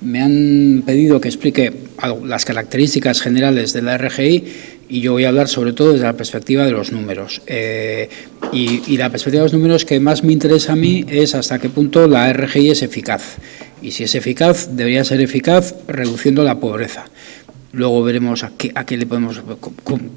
me han pedido que explique las características generales de la RGI y yo voy a hablar sobre todo desde la perspectiva de los números. Y la perspectiva de los números que más me interesa a mí es hasta qué punto la RGI es eficaz. Y si es eficaz, debería ser eficaz reduciendo la pobreza. Luego veremos a qué le podemos,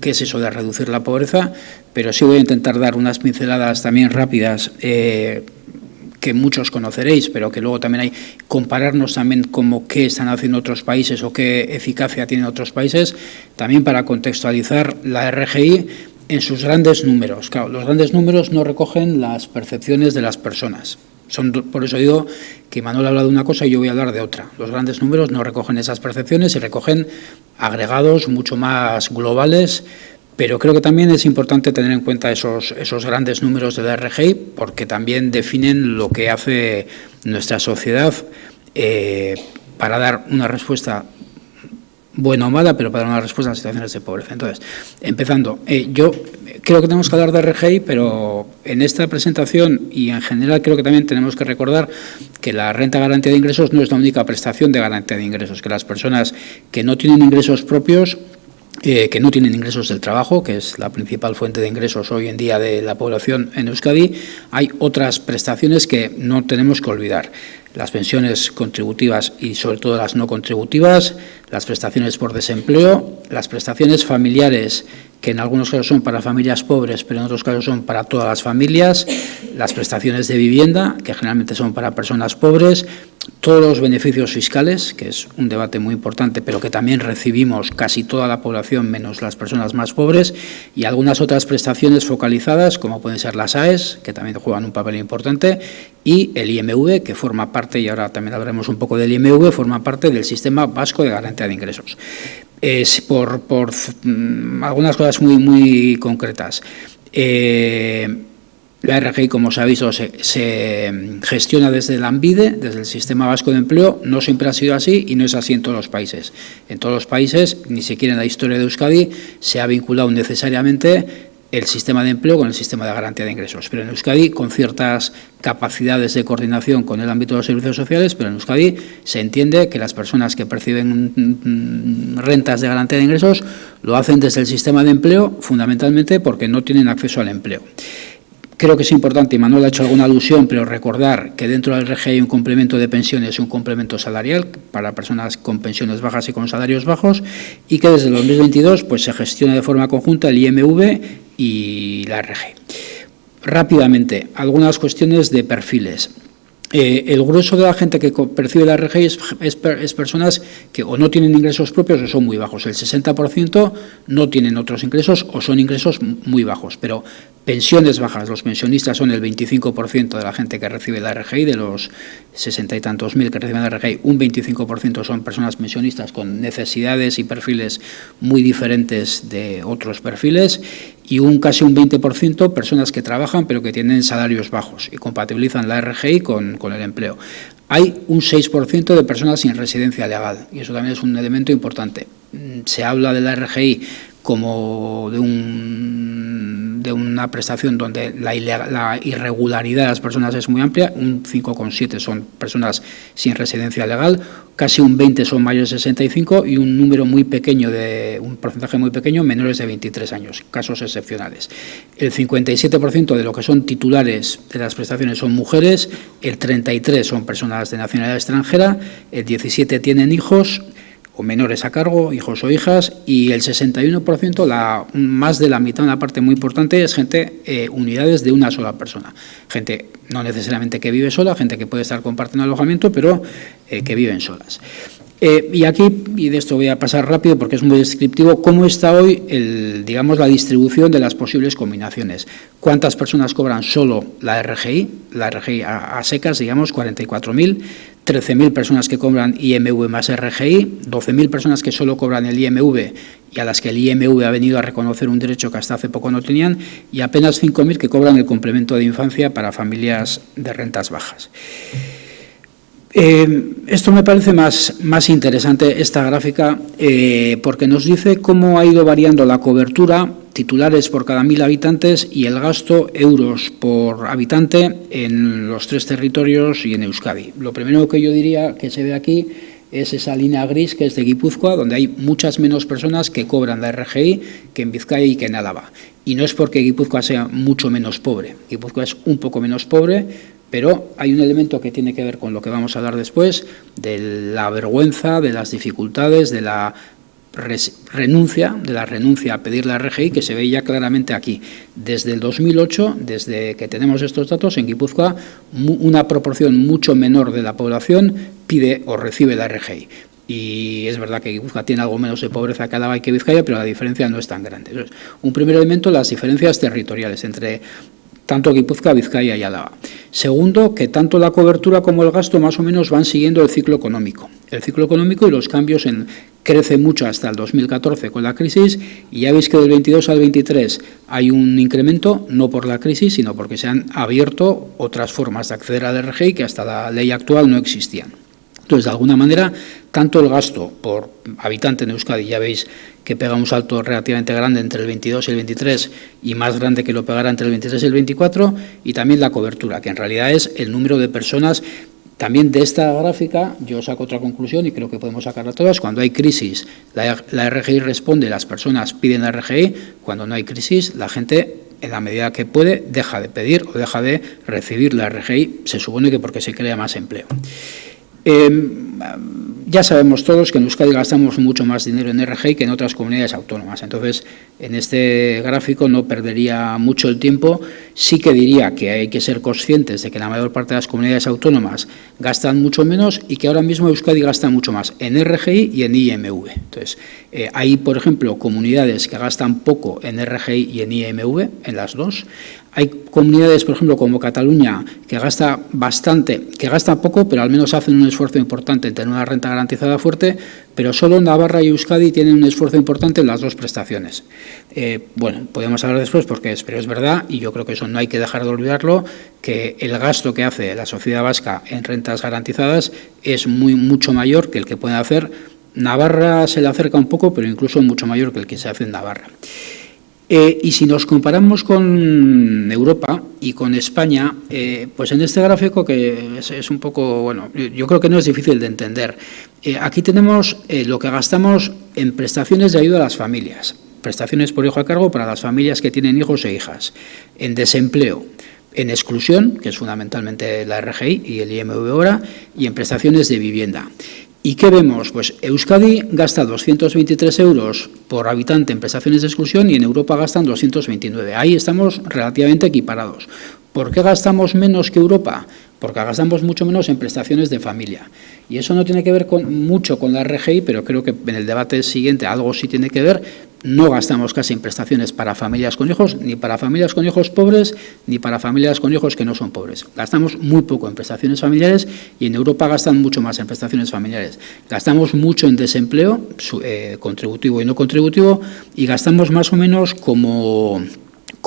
qué es eso de reducir la pobreza, pero sí voy a intentar dar unas pinceladas también rápidas que muchos conoceréis, pero que luego también hay compararnos también como qué están haciendo otros países o qué eficacia tienen otros países, también para contextualizar la RGI en sus grandes números. Claro, los grandes números no recogen las percepciones de las personas. Por eso digo que Manuel habla de una cosa y yo voy a hablar de otra. Los grandes números no recogen esas percepciones y recogen agregados mucho más globales, pero creo que también es importante tener en cuenta esos grandes números de la RGI porque también definen lo que hace nuestra sociedad para dar una respuesta buena o mala, pero para dar una respuesta a situaciones de pobreza. Entonces, empezando, yo creo que tenemos que hablar de RGI, pero en esta presentación y en general creo que también tenemos que recordar que la renta de garantía de ingresos no es la única prestación de garantía de ingresos, que las personas que no tienen ingresos propios, que no tienen ingresos del trabajo, que es la principal fuente de ingresos hoy en día de la población en Euskadi, hay otras prestaciones que no tenemos que olvidar. Las pensiones contributivas y sobre todo las no contributivas, las prestaciones por desempleo, las prestaciones familiares, que en algunos casos son para familias pobres, pero en otros casos son para todas las familias, las prestaciones de vivienda, que generalmente son para personas pobres, todos los beneficios fiscales, que es un debate muy importante, pero que también recibimos casi toda la población, menos las personas más pobres, y algunas otras prestaciones focalizadas, como pueden ser las AES, que también juegan un papel importante, y el IMV, que forma parte, y ahora también hablaremos un poco del IMV, forma parte del Sistema Vasco de Garantía de Ingresos. Por algunas cosas muy concretas. La RGI, como se ha visto, se gestiona desde el ANVIDE, desde el Sistema Vasco de Empleo. No siempre ha sido así y no es así en todos los países. En todos los países, ni siquiera en la historia de Euskadi, se ha vinculado necesariamente el sistema de empleo con el sistema de garantía de ingresos. Pero en Euskadi, con ciertas capacidades de coordinación con el ámbito de los servicios sociales, pero en Euskadi se entiende que las personas que perciben rentas de garantía de ingresos lo hacen desde el sistema de empleo, fundamentalmente porque no tienen acceso al empleo. Creo que es importante, y Manuel ha hecho alguna alusión, pero recordar que dentro del RGI hay un complemento de pensiones y un complemento salarial para personas con pensiones bajas y con salarios bajos, y que desde el 2022 pues, se gestiona de forma conjunta el IMV y la RGI. Rápidamente, algunas cuestiones de perfiles. El grueso de la gente que percibe la RGI es personas que o no tienen ingresos propios o son muy bajos. El 60% no tienen otros ingresos o son ingresos muy bajos, pero pensiones bajas. Los pensionistas son el 25% de la gente que recibe la RGI, de los 60 y tantos mil que reciben la RGI, un 25% son personas pensionistas con necesidades y perfiles muy diferentes de otros perfiles y casi un 20% personas que trabajan pero que tienen salarios bajos y compatibilizan la RGI con el empleo. Hay un 6% de personas sin residencia legal y eso también es un elemento importante. Se habla de la RGI como de una prestación donde la irregularidad de las personas es muy amplia, un 5,7 son personas sin residencia legal, casi un 20 son mayores de 65 y un porcentaje muy pequeño menores de 23 años, casos excepcionales. El 57% de lo que son titulares de las prestaciones son mujeres, el 33% son personas de nacionalidad extranjera, el 17% tienen hijos o menores a cargo, hijos o hijas, y el 61%, más de la mitad, una parte muy importante, es gente, unidades de una sola persona. Gente no necesariamente que vive sola, gente que puede estar compartiendo alojamiento, pero que viven solas. Y aquí, y de esto voy a pasar rápido porque es muy descriptivo, cómo está hoy la distribución de las posibles combinaciones. ¿Cuántas personas cobran solo la RGI? La RGI a secas, 44.000, 13.000 personas que cobran IMV más RGI, 12.000 personas que solo cobran el IMV y a las que el IMV ha venido a reconocer un derecho que hasta hace poco no tenían, y apenas 5.000 que cobran el complemento de infancia para familias de rentas bajas. Esto me parece más interesante, esta gráfica, porque nos dice cómo ha ido variando la cobertura, titulares por cada 1.000 habitantes y el gasto, euros por habitante, en los tres territorios y en Euskadi. Lo primero que yo diría que se ve aquí es esa línea gris que es de Guipúzcoa, donde hay muchas menos personas que cobran la RGI que en Vizcaya y que en Álava. Y no es porque Guipúzcoa sea mucho menos pobre, Guipúzcoa es un poco menos pobre, pero hay un elemento que tiene que ver con lo que vamos a hablar después, de la vergüenza, de las dificultades, de la renuncia a pedir la RGI, que se ve ya claramente aquí. Desde el 2008, desde que tenemos estos datos, en Guipúzcoa una proporción mucho menor de la población pide o recibe la RGI. Y es verdad que Guipúzcoa tiene algo menos de pobreza que Álava y que Vizcaya, pero la diferencia no es tan grande. Entonces, un primer elemento, las diferencias territoriales entre tanto Guipúzcoa, Vizcaya y Álava. Segundo, que tanto la cobertura como el gasto más o menos van siguiendo el ciclo económico. El ciclo económico y los cambios crece mucho hasta el 2014 con la crisis, y ya veis que del 22 al 23 hay un incremento, no por la crisis, sino porque se han abierto otras formas de acceder al RGI que hasta la ley actual no existían. Entonces, de alguna manera, tanto el gasto por habitante en Euskadi, ya veis que pega un salto relativamente grande entre el 22 y el 23 y más grande que lo pegará entre el 23 y el 24, y también la cobertura, que en realidad es el número de personas. También de esta gráfica yo saco otra conclusión y creo que podemos sacarla todas. Cuando hay crisis, la RGI responde, las personas piden la RGI. Cuando no hay crisis, la gente, en la medida que puede, deja de pedir o deja de recibir la RGI, se supone que porque se crea más empleo. Ya sabemos todos que en Euskadi gastamos mucho más dinero en RGI que en otras comunidades autónomas. Entonces, en este gráfico no perdería mucho el tiempo. Sí que diría que hay que ser conscientes de que la mayor parte de las comunidades autónomas gastan mucho menos y que ahora mismo Euskadi gasta mucho más en RGI y en IMV. Entonces, hay, por ejemplo, comunidades que gastan poco en RGI y en IMV, en las dos. Hay comunidades, por ejemplo, como Cataluña, que gasta bastante, que gasta poco, pero al menos hacen un esfuerzo importante en tener una renta garantizada fuerte, pero solo Navarra y Euskadi tienen un esfuerzo importante en las dos prestaciones. Bueno, podemos hablar después pero es verdad, y yo creo que eso no hay que dejar de olvidarlo, que el gasto que hace la sociedad vasca en rentas garantizadas es mucho mayor que el que puede hacer. Navarra se le acerca un poco, pero incluso mucho mayor que el que se hace en Navarra. Y si nos comparamos con Europa y con España, pues en este gráfico, que es un poco, bueno, yo creo que no es difícil de entender. Aquí tenemos lo que gastamos en prestaciones de ayuda a las familias, prestaciones por hijo a cargo para las familias que tienen hijos e hijas, en desempleo, en exclusión, que es fundamentalmente la RGI y el IMV ahora, y en prestaciones de vivienda. ¿Y qué vemos? Pues Euskadi gasta 223 euros por habitante en prestaciones de exclusión y en Europa gastan 229. Ahí estamos relativamente equiparados. ¿Por qué gastamos menos que Europa? Porque gastamos mucho menos en prestaciones de familia. Y eso no tiene que ver mucho con la RGI, pero creo que en el debate siguiente algo sí tiene que ver. No gastamos casi en prestaciones para familias con hijos, ni para familias con hijos pobres, ni para familias con hijos que no son pobres. Gastamos muy poco en prestaciones familiares y en Europa gastan mucho más en prestaciones familiares. Gastamos mucho en desempleo, contributivo y no contributivo, y gastamos más o menos como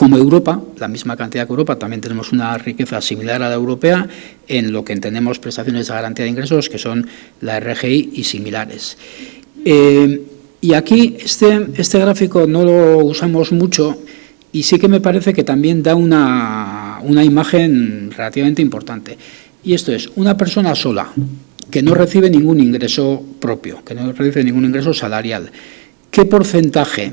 Europa, la misma cantidad que Europa. También tenemos una riqueza similar a la europea en lo que entendemos prestaciones de garantía de ingresos, que son la RGI y similares. Y aquí este gráfico no lo usamos mucho y sí que me parece que también da una imagen relativamente importante. Y esto es una persona sola que no recibe ningún ingreso propio, que no recibe ningún ingreso salarial. ¿Qué porcentaje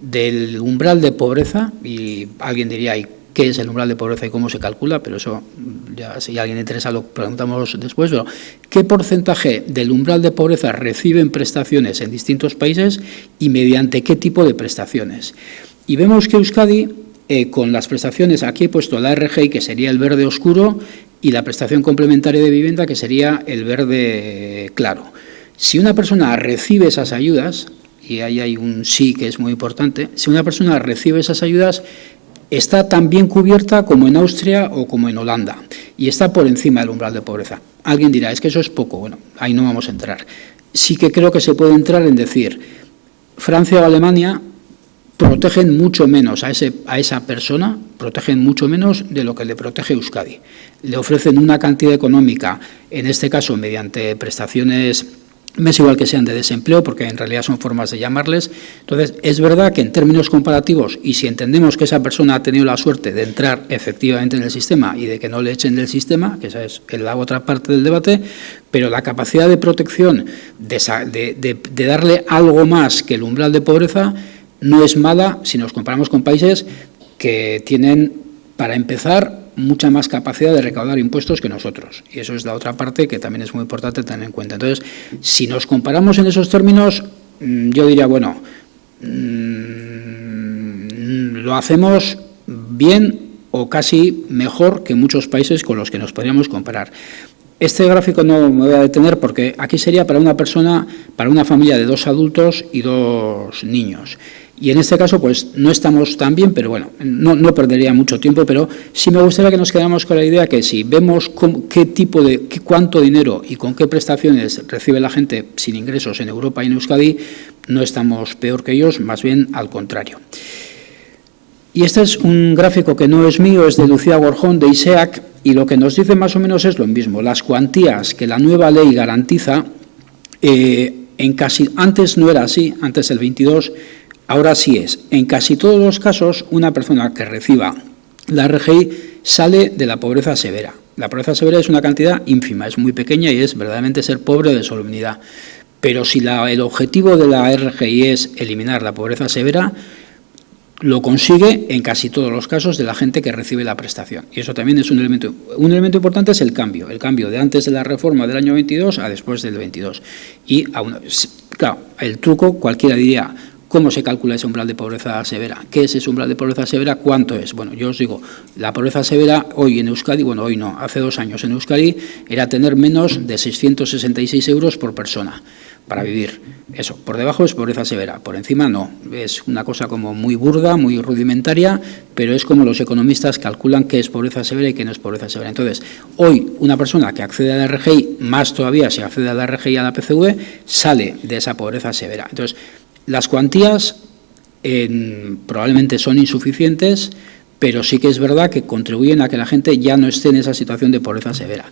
del umbral de pobreza? Y alguien diría, ¿y qué es el umbral de pobreza y cómo se calcula? Pero eso, ya si a alguien le interesa, lo preguntamos después. Pero ¿qué porcentaje del umbral de pobreza reciben prestaciones en distintos países y mediante qué tipo de prestaciones? Y vemos que Euskadi, con las prestaciones, aquí he puesto la RGI, que sería el verde oscuro, y la prestación complementaria de vivienda, que sería el verde claro. Si una persona recibe esas ayudas, y ahí hay un sí que es muy importante, si una persona recibe esas ayudas, está tan bien cubierta como en Austria o como en Holanda, y está por encima del umbral de pobreza. Alguien dirá, es que eso es poco. Bueno, ahí no vamos a entrar. Sí que creo que se puede entrar en decir, Francia o Alemania protegen mucho menos a esa persona, protegen mucho menos de lo que le protege Euskadi. Le ofrecen una cantidad económica, en este caso mediante prestaciones me es igual que sean de desempleo, porque en realidad son formas de llamarles. Entonces, es verdad que en términos comparativos, y si entendemos que esa persona ha tenido la suerte de entrar efectivamente en el sistema y de que no le echen del sistema, que esa es la otra parte del debate, pero la capacidad de protección, de darle algo más que el umbral de pobreza, no es mala si nos comparamos con países que tienen, para empezar, mucha más capacidad de recaudar impuestos que nosotros. Y eso es la otra parte que también es muy importante tener en cuenta. Entonces, si nos comparamos en esos términos, yo diría, bueno, lo hacemos bien o casi mejor que muchos países con los que nos podríamos comparar. Este gráfico no me voy a detener porque aquí sería para una persona, para una familia de 2 adultos y 2 niños. Y en este caso, pues no estamos tan bien, pero bueno, no perdería mucho tiempo, pero sí me gustaría que nos quedáramos con la idea que si vemos cuánto dinero y con qué prestaciones recibe la gente sin ingresos en Europa y en Euskadi, no estamos peor que ellos, más bien al contrario. Y este es un gráfico que no es mío, es de Lucía Gorjón, de ISEAC, y lo que nos dice más o menos es lo mismo. Las cuantías que la nueva ley garantiza, antes no era así, antes del 22, ahora sí es. En casi todos los casos, una persona que reciba la RGI sale de la pobreza severa. La pobreza severa es una cantidad ínfima, es muy pequeña y es verdaderamente ser pobre o de solemnidad. Pero si el objetivo de la RGI es eliminar la pobreza severa, lo consigue en casi todos los casos de la gente que recibe la prestación. Y eso también es un elemento. Un elemento importante es el cambio de antes de la reforma del año 22 a después del 22. Y, claro, el truco, cualquiera diría, ¿cómo se calcula ese umbral de pobreza severa? ¿Qué es ese umbral de pobreza severa? ¿Cuánto es? Bueno, yo os digo, la pobreza severa hoy en Euskadi, bueno, hoy no, hace 2 años en Euskadi, era tener menos de 666 euros por persona para vivir. Eso, por debajo es pobreza severa, por encima no. Es una cosa como muy burda, muy rudimentaria, pero es como los economistas calculan qué es pobreza severa y qué no es pobreza severa. Entonces, hoy una persona que accede a la RGI, más todavía si accede a la RGI y a la PCV, sale de esa pobreza severa. Entonces, las cuantías probablemente son insuficientes, pero sí que es verdad que contribuyen a que la gente ya no esté en esa situación de pobreza severa.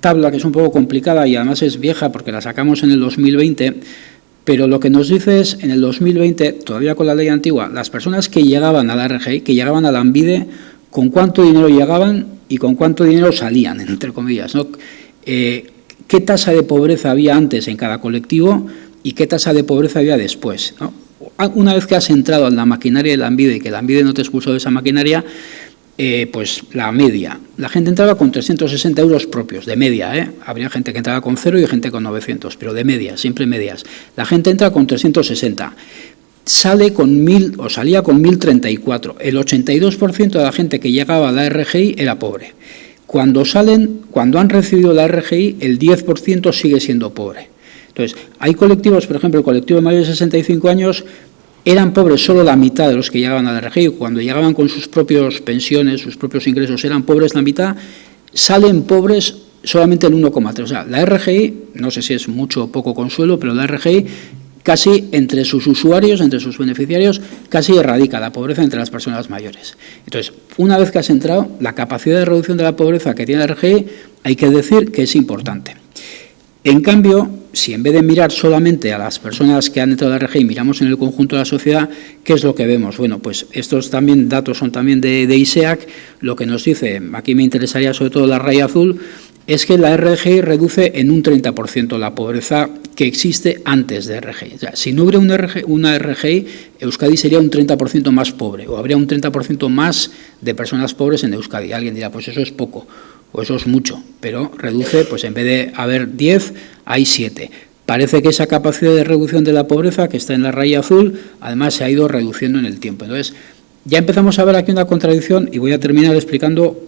Tabla que es un poco complicada y además es vieja porque la sacamos en el 2020, pero lo que nos dice es, en el 2020, todavía con la ley antigua, las personas que llegaban a la RGI, que llegaban a la ANVIDE, con cuánto dinero llegaban y con cuánto dinero salían, entre comillas, ¿no? ¿Qué tasa de pobreza había antes en cada colectivo y qué tasa de pobreza había después, ¿no? Una vez que has entrado en la maquinaria de la ANVIDE y que la ANVIDE no te expulsó de esa maquinaria, pues la media. La gente entraba con 360 euros propios, de media, Habría gente que entraba con 0 y gente con 900, pero de media, siempre medias. La gente entra con 360, sale con 1.000 o salía con 1.034. El 82% de la gente que llegaba a la RGI era pobre. Cuando han recibido la RGI, el 10% sigue siendo pobre. Entonces, hay colectivos, por ejemplo, el colectivo de mayores de 65 años, eran pobres solo la mitad de los que llegaban a la RGI. Cuando llegaban con sus propias pensiones, sus propios ingresos, eran pobres la mitad, salen pobres solamente el 1,3. O sea, la RGI, no sé si es mucho o poco consuelo, pero la RGI casi entre sus usuarios, entre sus beneficiarios, casi erradica la pobreza entre las personas mayores. Entonces, una vez que has entrado, la capacidad de reducción de la pobreza que tiene la RGI, hay que decir que es importante. En cambio, si en vez de mirar solamente a las personas que han entrado a la RGI, miramos en el conjunto de la sociedad, ¿qué es lo que vemos? Bueno, pues estos datos son también de ISEAC. Lo que nos dice, aquí me interesaría sobre todo la raya azul, es que la RGI reduce en un 30% la pobreza que existe antes de RGI. O sea, si no hubiera una RGI, Euskadi sería un 30% más pobre, o habría un 30% más de personas pobres en Euskadi. Alguien dirá, pues eso es poco, o eso es mucho, pero reduce, pues en vez de haber 10, hay 7. Parece que esa capacidad de reducción de la pobreza, que está en la raya azul, además se ha ido reduciendo en el tiempo. Entonces, ya empezamos a ver aquí una contradicción y voy a terminar explicando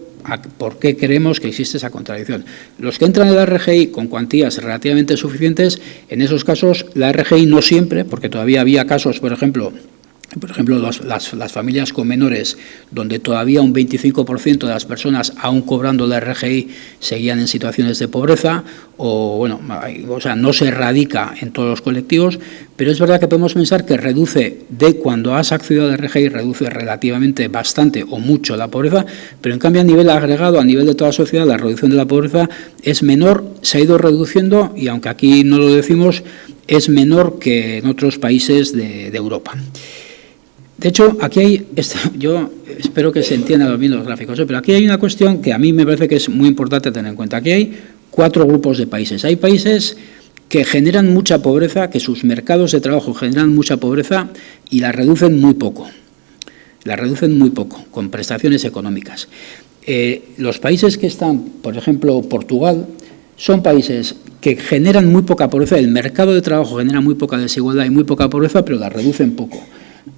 por qué creemos que existe esa contradicción. Los que entran en la RGI con cuantías relativamente suficientes, en esos casos la RGI no siempre, porque todavía había casos, por ejemplo, Por ejemplo, las familias con menores, donde todavía un 25% de las personas, aún cobrando la RGI, seguían en situaciones de pobreza, o sea, no se erradica en todos los colectivos, pero es verdad que podemos pensar que reduce, de cuando has accedido a la RGI, reduce relativamente bastante o mucho la pobreza, pero en cambio a nivel agregado, a nivel de toda la sociedad, la reducción de la pobreza es menor, se ha ido reduciendo y, aunque aquí no lo decimos, es menor que en otros países de Europa. De hecho, aquí hay, yo espero que se entiendan bien los gráficos, pero aquí hay una cuestión que a mí me parece que es muy importante tener en cuenta. Aquí hay 4 grupos de países. Hay países que generan mucha pobreza, que sus mercados de trabajo generan mucha pobreza y la reducen muy poco. La reducen muy poco, con prestaciones económicas. Los países que están, por ejemplo, Portugal, son países que generan muy poca pobreza. El mercado de trabajo genera muy poca desigualdad y muy poca pobreza, pero la reducen poco.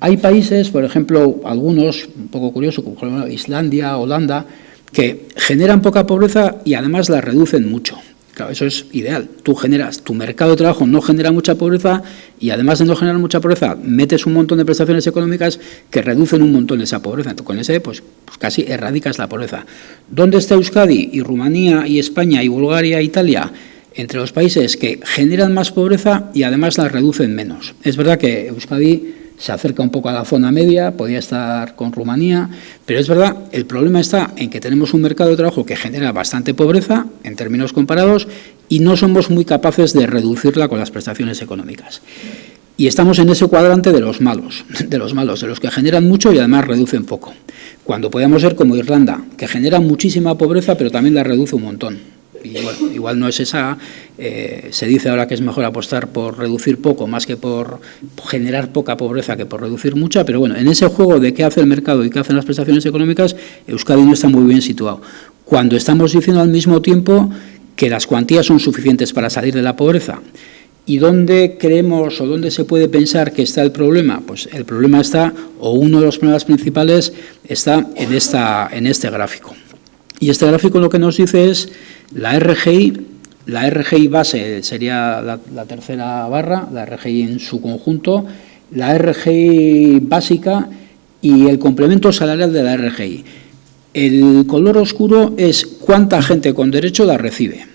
Hay países, por ejemplo, algunos, un poco curioso, como por ejemplo Islandia, Holanda, que generan poca pobreza y además la reducen mucho. Claro, eso es ideal. Tú generas, tu mercado de trabajo no genera mucha pobreza y además de no generar mucha pobreza, metes un montón de prestaciones económicas que reducen un montón esa pobreza. Entonces, con ese, pues casi erradicas la pobreza. ¿Dónde está Euskadi y Rumanía y España y Bulgaria e Italia? Entre los países que generan más pobreza y además la reducen menos. Es verdad que Euskadi se acerca un poco a la zona media, podía estar con Rumanía, pero es verdad, el problema está en que tenemos un mercado de trabajo que genera bastante pobreza en términos comparados y no somos muy capaces de reducirla con las prestaciones económicas. Y estamos en ese cuadrante de los malos, de los que generan mucho y además reducen poco. Cuando podemos ser como Irlanda, que genera muchísima pobreza pero también la reduce un montón. Y bueno, igual no es esa, se dice ahora que es mejor apostar por reducir poco más que por generar poca pobreza que por reducir mucha, pero bueno, en ese juego de qué hace el mercado y qué hacen las prestaciones económicas, Euskadi no está muy bien situado. Cuando estamos diciendo al mismo tiempo que las cuantías son suficientes para salir de la pobreza. ¿Y dónde creemos o dónde se puede pensar que está el problema? Pues el problema está, o uno de los problemas principales, está en este gráfico. Y este gráfico lo que nos dice es la RGI base sería la tercera barra, la RGI en su conjunto, la RGI básica y el complemento salarial de la RGI. El color oscuro es cuánta gente con derecho la recibe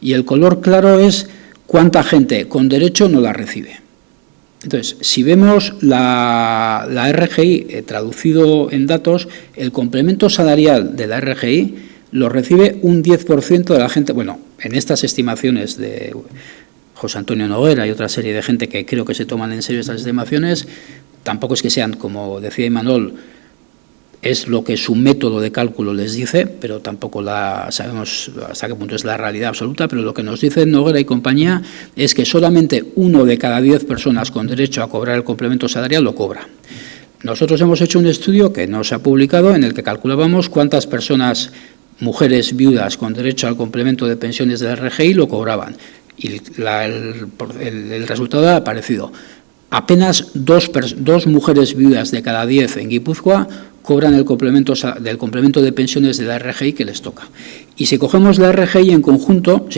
y el color claro es cuánta gente con derecho no la recibe. Entonces, si vemos la RGI traducido en datos, el complemento salarial de la RGI lo recibe un 10% de la gente. Bueno, en estas estimaciones de José Antonio Noguera y otra serie de gente que creo que se toman en serio estas estimaciones, tampoco es que sean, como decía Imanol, es lo que su método de cálculo les dice, pero tampoco sabemos hasta qué punto es la realidad absoluta, pero lo que nos dice Noguera y compañía es que solamente 1 de cada 10 personas con derecho a cobrar el complemento salarial lo cobra. Nosotros hemos hecho un estudio que no se ha publicado en el que calculábamos cuántas personas, mujeres viudas con derecho al complemento de pensiones de la RGI lo cobraban. Y el resultado ha aparecido. Apenas 2 mujeres viudas de cada 10 en Guipúzcoa cobran el complemento de pensiones de la RGI que les toca. Y si cogemos la RGI en conjunto,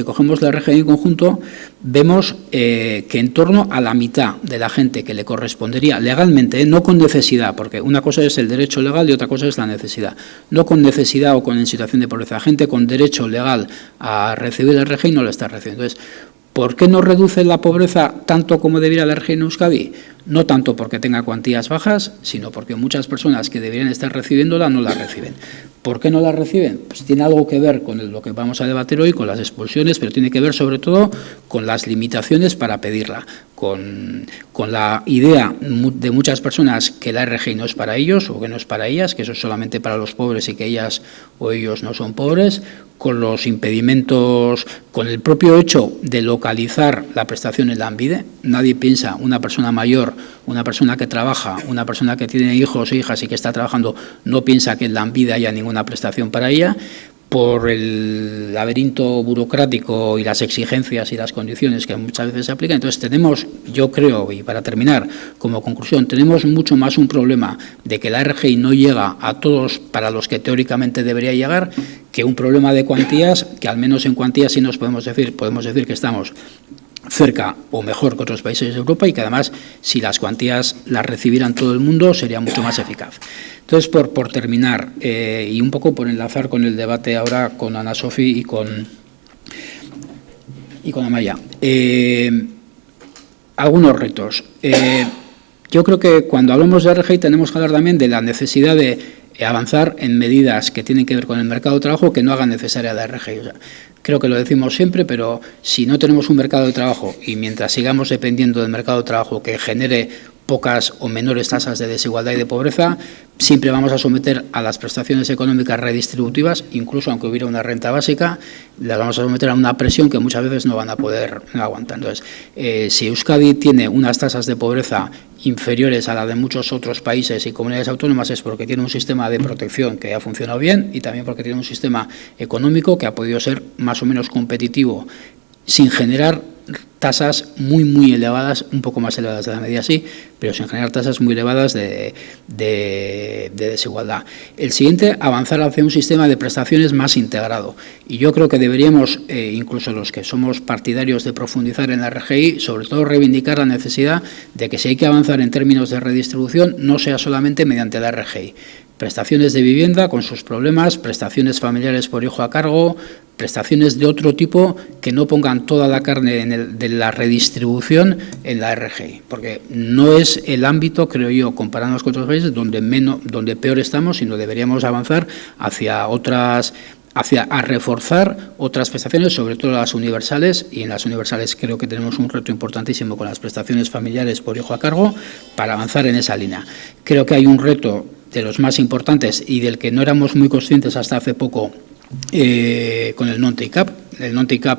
vemos que en torno a la mitad de la gente que le correspondería legalmente, no con necesidad, porque una cosa es el derecho legal y otra cosa es la necesidad, no con necesidad o en situación de pobreza, gente con derecho legal a recibir la RGI no la está recibiendo. Entonces, ¿por qué no reduce la pobreza tanto como debería la RGI en Euskadi? No tanto porque tenga cuantías bajas, sino porque muchas personas que deberían estar recibiéndola no la reciben. ¿Por qué no la reciben? Pues tiene algo que ver con lo que vamos a debatir hoy, con las expulsiones, pero tiene que ver sobre todo con las limitaciones para pedirla, con la idea de muchas personas que la RGI no es para ellos o que no es para ellas, que eso es solamente para los pobres y que ellas o ellos no son pobres, con los impedimentos, con el propio hecho de localizar la prestación en Lanbide. Nadie piensa, una persona mayor, una persona que trabaja, una persona que tiene hijos e hijas y que está trabajando, no piensa que en Lanbide haya ninguna prestación para ella. Por el laberinto burocrático y las exigencias y las condiciones que muchas veces se aplican. Entonces tenemos, yo creo, y para terminar, como conclusión, tenemos mucho más un problema de que la RGI no llega a todos para los que teóricamente debería llegar, que un problema de cuantías, que al menos en cuantías sí nos podemos decir que estamos cerca o mejor que otros países de Europa y que además, si las cuantías las recibieran todo el mundo, sería mucho más eficaz. Entonces, por terminar, y un poco por enlazar con el debate ahora con Ana Sofía y con Amaya, algunos retos. Yo creo que cuando hablamos de RGI tenemos que hablar también de la necesidad de avanzar en medidas que tienen que ver con el mercado de trabajo que no hagan necesaria la RGI. O sea, creo que lo decimos siempre, pero si no tenemos un mercado de trabajo y mientras sigamos dependiendo del mercado de trabajo que genere pocas o menores tasas de desigualdad y de pobreza, siempre vamos a someter a las prestaciones económicas redistributivas, incluso aunque hubiera una renta básica, las vamos a someter a una presión que muchas veces no van a poder aguantar. Entonces, si Euskadi tiene unas tasas de pobreza inferiores a la de muchos otros países y comunidades autónomas, es porque tiene un sistema de protección que ha funcionado bien y también porque tiene un sistema económico que ha podido ser más o menos competitivo sin generar tasas muy elevadas, un poco más elevadas de la media sí, pero sin generar tasas muy elevadas de desigualdad. El siguiente, avanzar hacia un sistema de prestaciones más integrado. Y yo creo que deberíamos, incluso los que somos partidarios de profundizar en la RGI, sobre todo reivindicar la necesidad de que si hay que avanzar en términos de redistribución, no sea solamente mediante la RGI. Prestaciones de vivienda con sus problemas, prestaciones familiares por hijo a cargo, prestaciones de otro tipo que no pongan toda la carne de la redistribución en la RGI, porque no es el ámbito, creo yo, comparándonos con otros países, donde peor estamos, sino deberíamos avanzar hacia a reforzar otras prestaciones, sobre todo las universales, y en las universales creo que tenemos un reto importantísimo con las prestaciones familiares por hijo a cargo para avanzar en esa línea. Creo que hay un reto de los más importantes y del que no éramos muy conscientes hasta hace poco con el non-take-up. El non-take-up,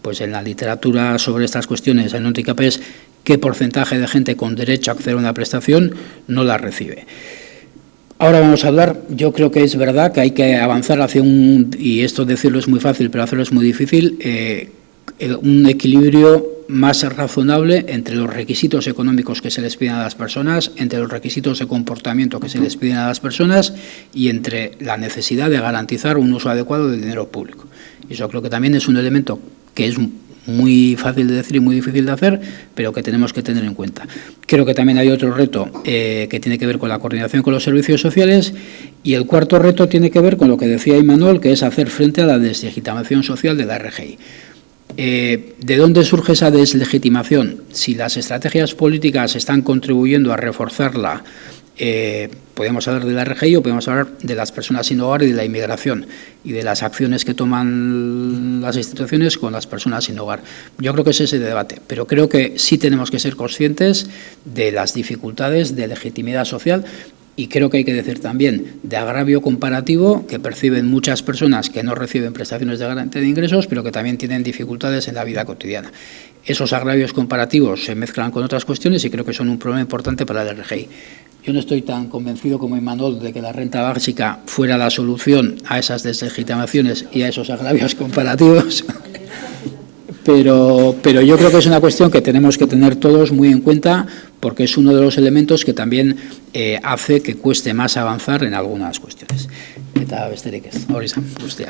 pues en la literatura sobre estas cuestiones, el non-take-up es qué porcentaje de gente con derecho a acceder a una prestación no la recibe. Ahora vamos a hablar, yo creo que es verdad que hay que avanzar hacia y esto decirlo es muy fácil, pero hacerlo es muy difícil, un equilibrio más razonable entre los requisitos económicos que se les piden a las personas, entre los requisitos de comportamiento que se les piden a las personas y entre la necesidad de garantizar un uso adecuado del dinero público. Y eso creo que también es un elemento que es muy fácil de decir y muy difícil de hacer, pero que tenemos que tener en cuenta. Creo que también hay otro reto que tiene que ver con la coordinación con los servicios sociales y el cuarto reto tiene que ver con lo que decía Imanol, que es hacer frente a la deslegitimación social de la RGI. ¿De dónde surge esa deslegitimación? Si las estrategias políticas están contribuyendo a reforzarla, podemos hablar de la RGI o podemos hablar de las personas sin hogar y de la inmigración y de las acciones que toman las instituciones con las personas sin hogar. Yo creo que es ese debate, pero creo que sí tenemos que ser conscientes de las dificultades de legitimidad social. Y creo que hay que decir también de agravio comparativo que perciben muchas personas que no reciben prestaciones de garantía de ingresos, pero que también tienen dificultades en la vida cotidiana. Esos agravios comparativos se mezclan con otras cuestiones y creo que son un problema importante para la RGI. Yo no estoy tan convencido como Imanol de que la renta básica fuera la solución a esas deslegitimaciones y a esos agravios comparativos. Pero yo creo que es una cuestión que tenemos que tener todos muy en cuenta porque es uno de los elementos que también hace que cueste más avanzar en algunas cuestiones. Eta besterik ez, hori izan, guztia.